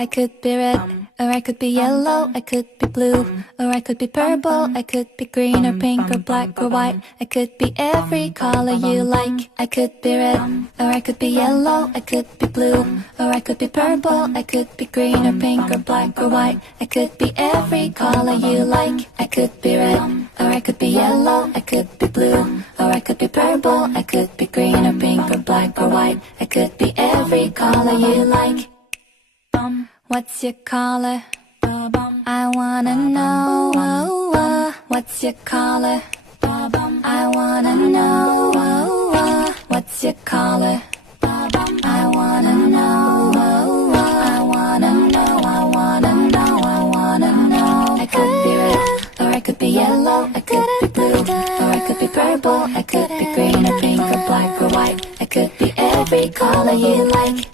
I could be red, or I could be yellow, I could be blue, or I could be purple, I could be green or pink or black or white. I could be every color you like. I could be red, or I could be yellow, I could be blue, or I could be purple, I could be green or pink or black or white. I could be every color you like. I could be red, or I could be yellow, I could be blue, or I could be purple, I could be green or pink or black or white. I could be every color you like. What's your color? I wanna know. What's your color? I wanna know. What's your color? I wanna know. I wanna know. I wanna know. I wanna know. I could be red, or I could be yellow, I could be blue, or I could be purple, I could be green or pink or black or white. I could be every color you like.